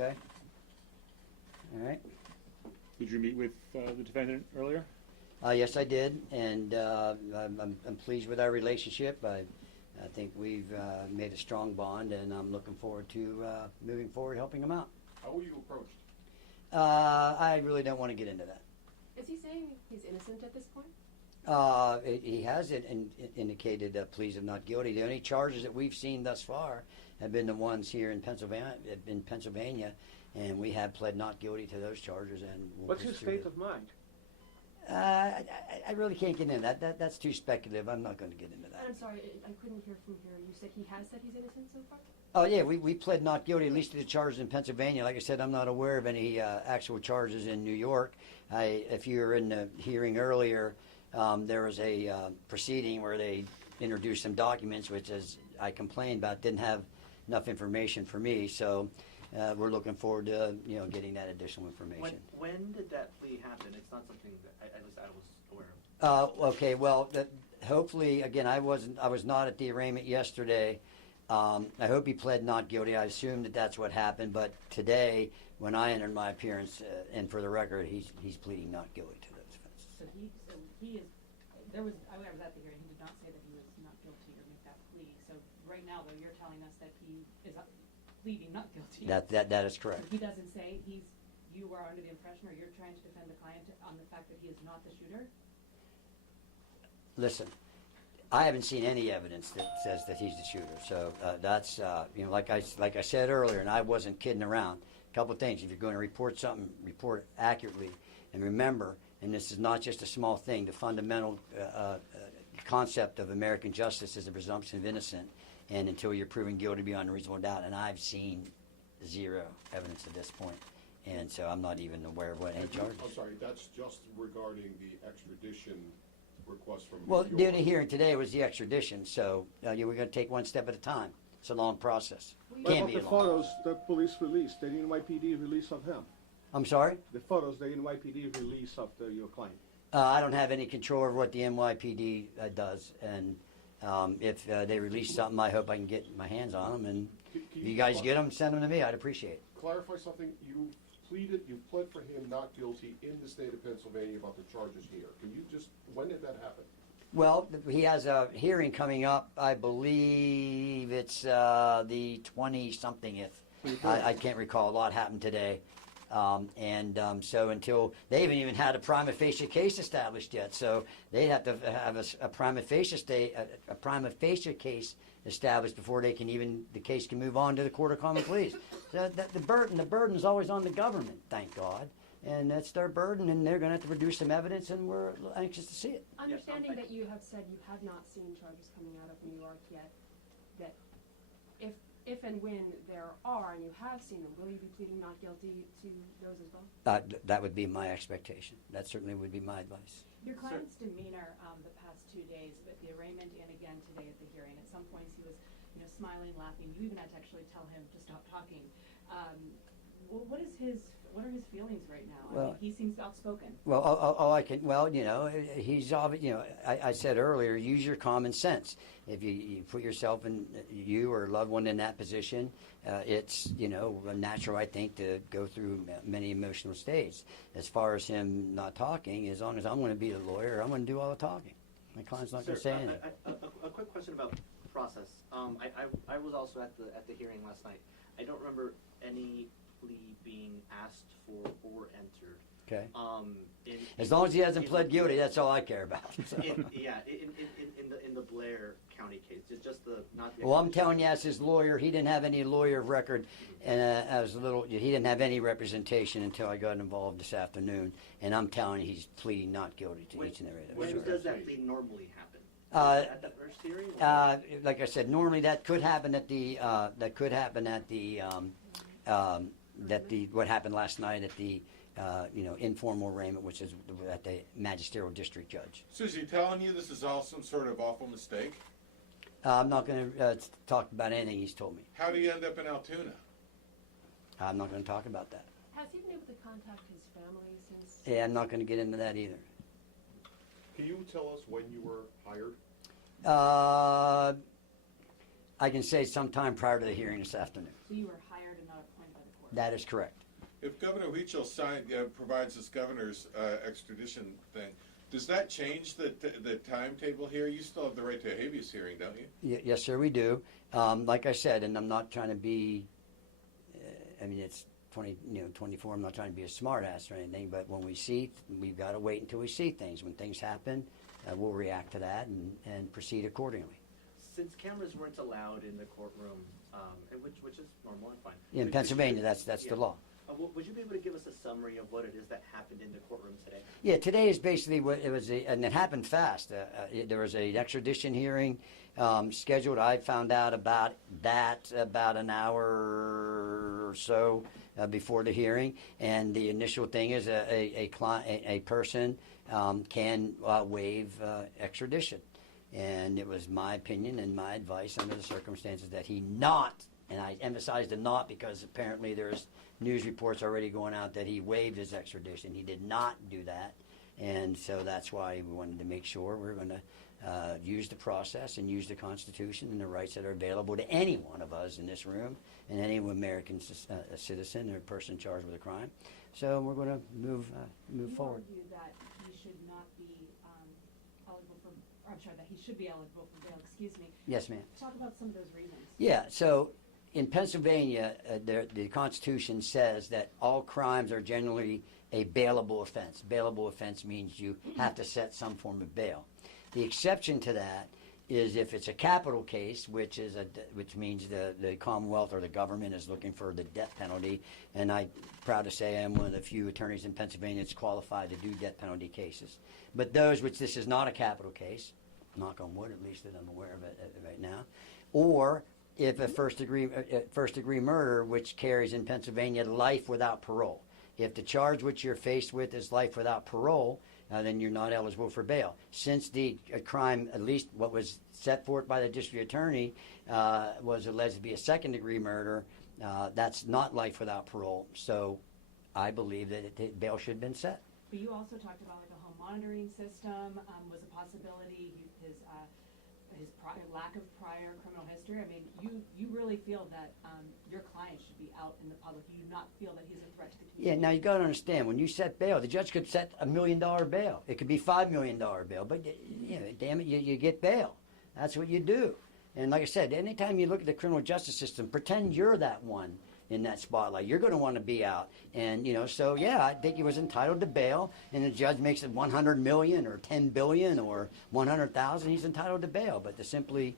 Okay. All right. Did you meet with the defendant earlier? Yes, I did, and I'm pleased with our relationship. I think we've made a strong bond, and I'm looking forward to moving forward, helping him out. How were you approached? I really don't want to get into that. Is he saying he's innocent at this point? He has indicated pleas of not guilty. The only charges that we've seen thus far have been the ones here in Pennsylvania, and we have pled not guilty to those charges. And we'll What's his state of mind? I really can't get into that. That's too speculative. I'm not going to get into that. I'm sorry, I couldn't hear from here. You said he has said he's innocent so far? Oh, yeah, we pled not guilty, at least to the charges in Pennsylvania. Like I said, I'm not aware of any actual charges in New York. If you were in the hearing earlier, there was a proceeding where they introduced some documents, which, as I complained about, didn't have enough information for me. So we're looking forward to getting that additional information. When did that plea happen? It's not something that at least I was aware of. Okay, well, hopefully, again, I was not at the arraignment yesterday. I hope he pled not guilty. I assume that that's what happened. But today, when I entered my appearance, and for the record, he's pleading not guilty to those offenses. So he is. There was. I was at the hearing. He did not say that he was not guilty or make that plea. So right now, though, you're telling us that he is pleading not guilty. That is correct. So he doesn't say you are under the impression, or you're trying to defend the client on the fact that he is not the shooter. Listen, I haven't seen any evidence that says that he's the shooter. So that's like I said earlier, and I wasn't kidding around. A couple of things: if you're going to report something, report it accurately, and remember. And this is not just a small thing. The fundamental concept of American justice is the presumption of innocence, and until you're proven guilty beyond a reasonable doubt. And I've seen zero evidence at this point, and so I'm not even aware of what any charges. I'm sorry, that's just regarding the extradition request from Well, New the York. only hearing today was the extradition, so we're going to take one step at a time. It's a long process. What Can about be the a long. photos the police released, the NYPD release of him? I'm sorry? The photos the NYPD release of your client. I don't have any control over what the NYPD does, and if they release something, I hope I can get my hands on them. And Can if you guys get them, send them to me. I'd appreciate it. Clarify something. You pled for him not guilty in the state of Pennsylvania about the charges here. Can you just, when did that happen? Well, he has a hearing coming up. I believe it's the 20-somethingth. I can't recall. A lot happened today. So until they haven't even had a prima facie case established yet, so they'd have to have a prima facie case established before they can the case can move on to the Court of Common Pleas. The burden is always on the government, thank God, and that's their burden, and they're going to have to produce some evidence, and we're anxious to see it. Understanding that you have said you have not seen charges coming out of New York yet, that if and when there are, and you have seen them, will you be pleading not guilty to those as well? That would be my expectation. That certainly would be my advice. Your client's demeanor the past 2 days, but the arraignment and again today at the hearing, at some points he was, smiling, laughing. You even had to actually tell him to stop talking. What are his feelings right now? Well, I mean, he seems outspoken. Well, he's obvious. I said earlier, use your common sense. If you put yourself in, you or a loved one in that position, it's natural, I think, to go through many emotional states. As far as him not talking, as long as I'm going to be the lawyer, I'm going to do all the talking. My client's not going to say anything. A quick question about process. I was also at the hearing last night. I don't remember any plea being asked for or entered. Okay. As long as he hasn't pled guilty, that's all I care about. In the Blair County case, it's just the not. The Well, I'm telling you, as his lawyer, he didn't have any lawyer of record, and he didn't have any representation until I got involved this afternoon. And I'm telling you, he's pleading not guilty to each and every other When charge. does that plea normally happen? At the first hearing? Like I said, normally that could happen at the what happened last night at the informal arraignment, which is at the magisterial district judge. So is he telling you this is all some sort of awful mistake? I'm not going to talk about anything he's told me. How do you end up in Altoona? I'm not going to talk about that. Has he been able to contact his family since? Yeah, I'm not going to get into that either. Can you tell us when you were hired? I can say sometime prior to the hearing this afternoon. So you were hired and not appointed by the court? That is correct. If Governor Huichol provides this governor's extradition thing, does that change the timetable here? You still have the right to a habeas hearing, don't you? Yes, sir, we do. Like I said, and I'm not trying to be, it's 24. I'm not trying to be a smart ass or anything, but when we see, we've got to wait until we see things. When things happen, we'll react to that and proceed accordingly. Since cameras weren't allowed in the courtroom, and which is normal and fine. In Pennsylvania, that's the law. Would you be able to give us a summary of what it is that happened in the courtroom today? Yeah, today is basically what it was, and it happened fast. There was an extradition hearing scheduled. I found out about that about an hour or so before the hearing, and the initial thing is a person can waive extradition, and it was my opinion and my advice under the circumstances that he not. And I emphasize the not because apparently there's news reports already going out that he waived his extradition. He did not do that. And so that's why we wanted to make sure we're going to use the process and use the Constitution and the rights that are available to any one of us in this room and any American citizen or person charged with a crime. So we're going to move forward. You argue that he should not be eligible for, or I'm sorry, that he should be eligible for bail, excuse me. Yes, ma'am. Talk about some of those reasons. Yeah, so in Pennsylvania, the Constitution says that all crimes are generally a bailable offense. Bailable offense means you have to set some form of bail. The exception to that is if it's a capital case, which means the Commonwealth or the government is looking for the death penalty. And I'm proud to say I'm one of the few attorneys in Pennsylvania that's qualified to do death penalty cases. But those which this is not a capital case, knock on wood, at least that I'm aware of it right now, or if a first degree murder, which carries in Pennsylvania life without parole. If the charge which you're faced with is life without parole, then you're not eligible for bail. Since the crime, at least what was set forth by the district attorney, was alleged to be a second degree murder, that's not life without parole. So I believe that bail should have been set. But you also talked about like a home monitoring system was a possibility. His lack of prior criminal history. I mean, you really feel that your client should be out in the public. You do not feel that he's a threat to the community. Yeah, now you got to understand, when you set bail, the judge could set $1 million bail. It could be $5 million bail, but damn it, you get bail. That's what you do. And like I said, anytime you look at the criminal justice system, pretend you're that one in that spotlight. You're going to want to be out. And, so yeah, I think he was entitled to bail, and the judge makes it $100 million or $10 billion or $100,000, he's entitled to bail. But to simply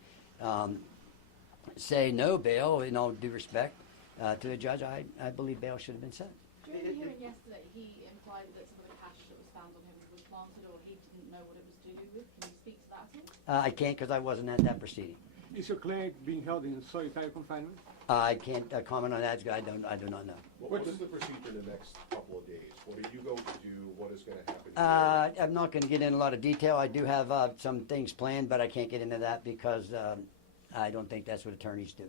say no bail, in all due respect to the judge, I believe bail should have been set. During the hearing yesterday, he implied that some of the cash that was found on him was planted, or he didn't know what it was to do with. Can you speak to that at all? I can't because I wasn't at that proceeding. Is your client being held in solitary confinement? I can't comment on that. I do not know. What is the procedure in the next couple of days? What are you going to do? What is going to happen here? I'm not going to get into a lot of detail. I do have some things planned, but I can't get into that because I don't think that's what attorneys do.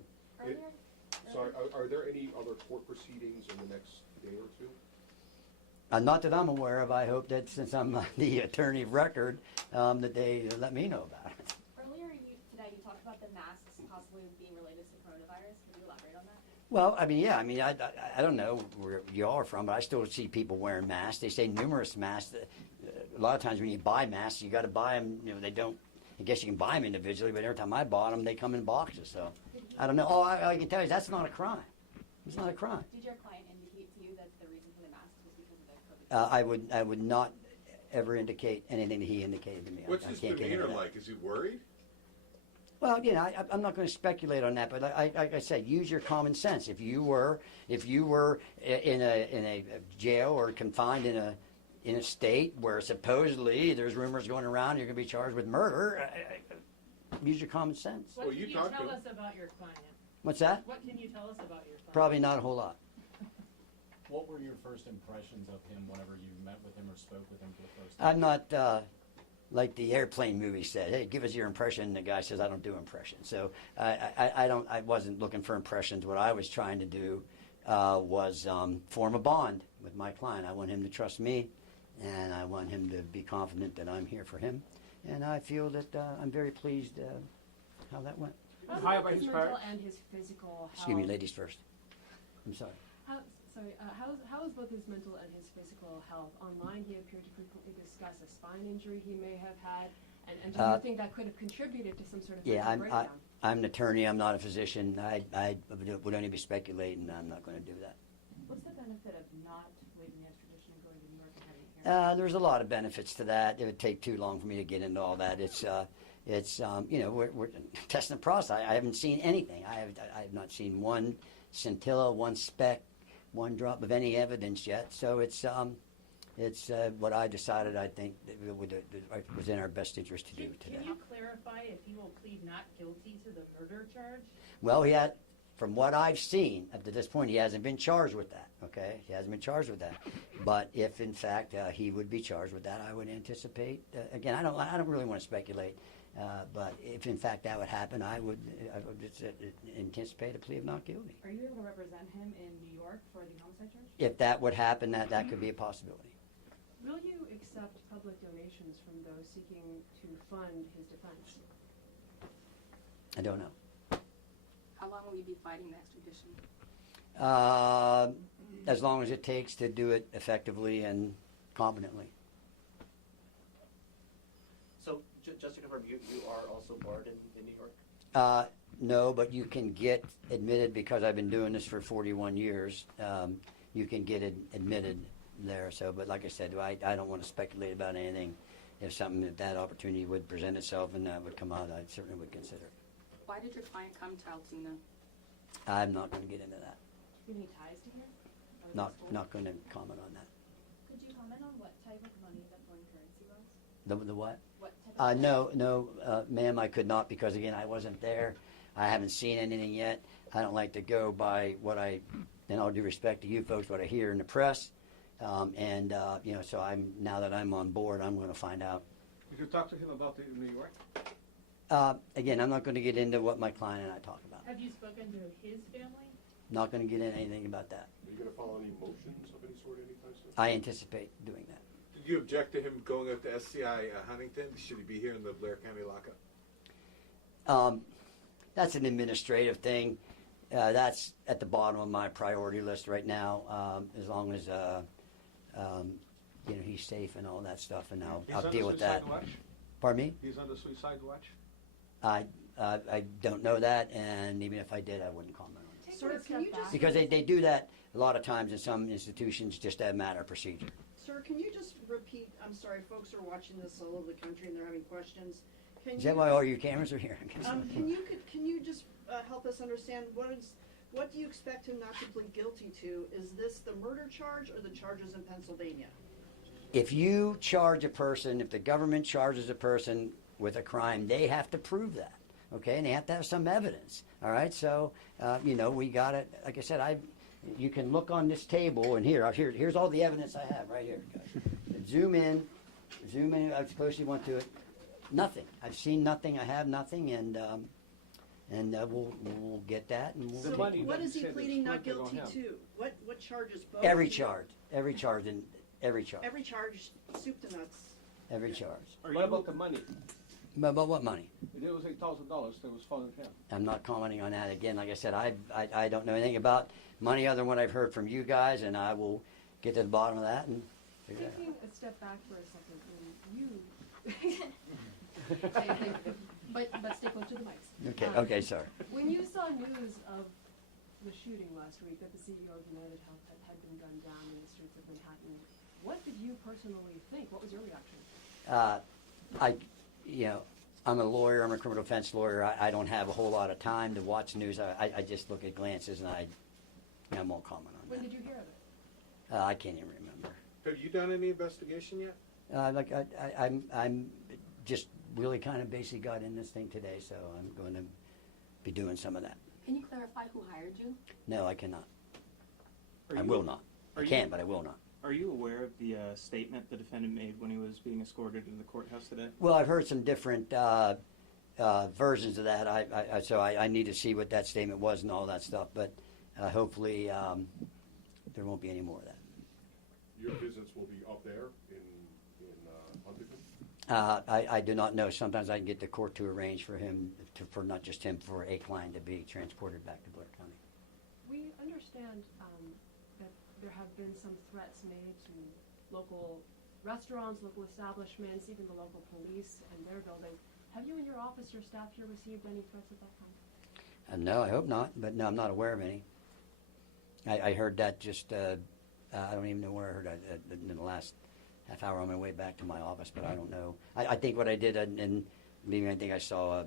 So are there any other court proceedings in the next day or two? Not that I'm aware of. I hope that since I'm the attorney of record, that they let me know about it. Earlier today, you talked about the masks possibly being related to coronavirus. Can you elaborate on that? Well, I don't know where you are from, but I still see people wearing masks. They say numerous masks. A lot of times when you buy masks, you got to buy them. They don't. I guess you can buy them individually, but every time I bought them, they come in boxes. So I don't know. All I can tell you is that's not a crime. It's not a crime. Did your client indicate to you that the reason for the masks was because of the COVID? I would not ever indicate anything that he indicated to me. What's I his can't get into demeanor that. like? Is he worried? Well, I'm not going to speculate on that, but like I said, use your common sense. If you were in a jail or confined in a state where supposedly there's rumors going around you're going to be charged with murder, use your common sense. Well, What you can you talked to tell him. us about your client? What's that? What can you tell us about your client? Probably not a whole lot. What were your first impressions of him whenever you met with him or spoke with him for the first time? I'm not like the airplane movie said. Hey, give us your impression. And the guy says, I don't do impressions. So I wasn't looking for impressions. What I was trying to do was form a bond with my client. I want him to trust me, and I want him to be confident that I'm here for him. And I feel that I'm very pleased how that went. How How about about his his mental parents? and his physical health? Excuse me, ladies first. I'm sorry. How, Sorry, how is both his mental and his physical health? Online, he appeared to frequently discuss a spine injury he may have had, and do you think that could have contributed to some sort of mental breakdown? I'm an attorney. I'm not a physician. I would only be speculating. I'm not going to do that. What's the benefit of not waiving the extradition and going to New York and having a hearing? There's a lot of benefits to that. It would take too long for me to get into all that. It's we're testing the process. I haven't seen anything. I have not seen one scintilla, one speck, one drop of any evidence yet. So it's what I decided. I think that it was in our best interest to do today. Can you clarify if he will plead not guilty to the murder charge? Well, from what I've seen up to this point, he hasn't been charged with that. Okay, he hasn't been charged with that. But if in fact he would be charged with that, I would anticipate. Again, I don't really want to speculate. But if in fact that would happen, I would anticipate a plea of not guilty. Are you able to represent him in New York for the homicide charge? If that would happen, that could be a possibility. Will you accept public donations from those seeking to fund his defense? I don't know. How long will you be fighting the extradition? As long as it takes to do it effectively and competently. So, just to confirm, you are also barred in New York? No, but you can get admitted because I've been doing this for 41 years. You can get admitted there. So, but like I said, I don't want to speculate about anything. If something that opportunity would present itself and that would come out, I certainly would consider it. Why did your client come to Altoona? I'm not going to get into that. Do you have any ties to here? Not going to comment on that. Could you comment on what type of money that foreign currency was? The what? What type of No, ma'am, I could not because, again, I wasn't there. I haven't seen anything yet. I don't like to go by what in all due respect to you folks, what I hear in the press. So now that I'm on board, I'm going to find out. Did you talk to him about it in New York? Again, I'm not going to get into what my client and I talk about. Have you spoken to his family? Not going to get into anything about that. Are you going to file any motions of any sort anytime soon? I anticipate doing that. Did you object to him going up to SCI Huntington? Should he be here in the Blair County lockup? That's an administrative thing. That's at the bottom of my priority list right now. As long as he's safe and all that stuff, and I'll deal with that. Watch? Pardon me? He's on the suicide watch? I don't know that, and even if I did, I wouldn't comment on it. Sir, can you just Because they do that a lot of times in some institutions just as a matter of procedure. Sir, can you just repeat, I'm sorry, folks are watching this all over the country and they're having questions. Is that why all your cameras are here? Can you just help us understand what do you expect him not to plead guilty to? Is this the murder charge or the charges in Pennsylvania? If you charge a person, if the government charges a person with a crime, they have to prove that, okay? And they have to have some evidence, all right? So, we got it. Like I said, you can look on this table, and here's all the evidence I have right here. Zoom in as close as you want to it. Nothing. I've seen nothing. I have nothing, and we'll get that. And So what is he pleading not guilty to? What charges? Both? Every charge, every charge. Every charge, soup to nuts. Every charge. What about the money? About what money? It was $8,000 that was found in him. I'm not commenting on that. Again, like I said, I don't know anything about money other than what I've heard from you guys, and I will get to the bottom of that and figure it out. taking a step back for a second, when you but stay close to the mics. Okay, sorry. When you saw news of the shooting last week that the CEO of UnitedHealth had been gunned down in the streets of Manhattan, what did you personally think? What was your reaction? I'm a lawyer. I'm a criminal defense lawyer. I don't have a whole lot of time to watch news. I just look at glances and I won't comment on When that. did you hear of it? I can't even remember. Have you done any investigation yet? I'm just really kind of basically got in this thing today, so I'm going to be doing some of that. Can you clarify who hired you? No, I cannot. I will not. I can, but I will not. Are you aware of the statement the defendant made when he was being escorted into the courthouse today? Well, I've heard some different versions of that. So I need to see what that statement was and all that stuff. But hopefully there won't be any more of that. Your visits will be up there in Huntington? I do not know. Sometimes I can get the court to arrange for him, for not just him, for a client to be transported back to Blair County. We understand that there have been some threats made to local restaurants, local establishments, even the local police and their building. Have you and your office, your staff here, received any threats of that kind? No, I hope not, but no, I'm not aware of any. I heard that just, I don't even know where I heard it, in the last half hour on my way back to my office, but I don't know. I think what I did, and maybe I think I saw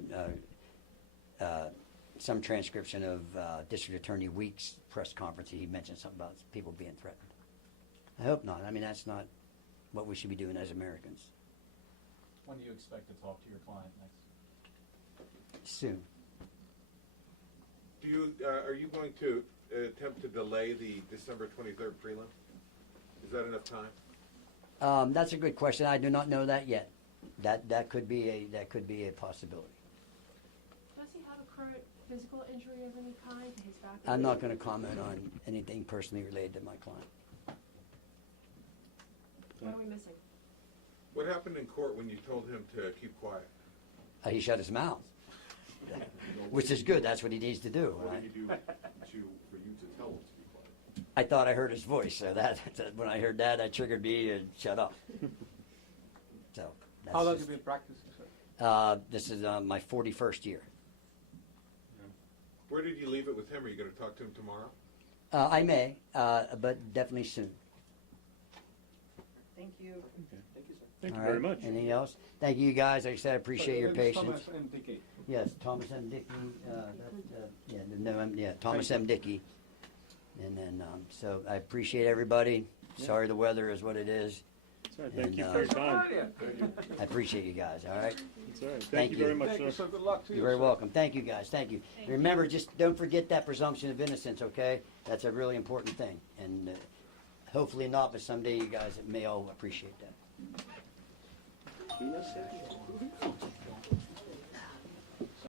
some transcription of District Attorney Weeks' press conference. He mentioned something about people being threatened. I hope not. I mean, that's not what we should be doing as Americans. When do you expect to talk to your client next? Soon. Are you going to attempt to delay the December 23rd prelim? Is that enough time? That's a good question. I do not know that yet. That could be a possibility. Does he have a current physical injury of any kind to his back? I'm not going to comment on anything personally related to my client. What are we missing? What happened in court when you told him to keep quiet? He shut his mouth, which is good. That's what he needs to do. What Right? did you do for you to tell him to be quiet? I thought I heard his voice, so that when I heard that triggered me and shut up. So. That's How long just, have you been practicing, sir? This is my 41st year. Where did you leave it with him? Are you going to talk to him tomorrow? I may, but definitely soon. Thank you. Thank you, sir. Thank you All very right. much. Anything else? Thank you guys. Like I said, I appreciate your patience. Thomas and Dickey. Yes, Thomas M. Dickey. Thomas M. Dickey. And then, so I appreciate everybody. Sorry the weather is what it is. That's all right. Thank And, you for your time. I appreciate you guys. All right. That's all right. Thank Thank you you. very much, Thank you, sir. sir. Good luck to you, You're very sir. welcome. Thank you guys. Thank you. Remember, just don't forget that presumption of innocence, okay? That's a really important thing. And hopefully not, but someday you guys may all appreciate that.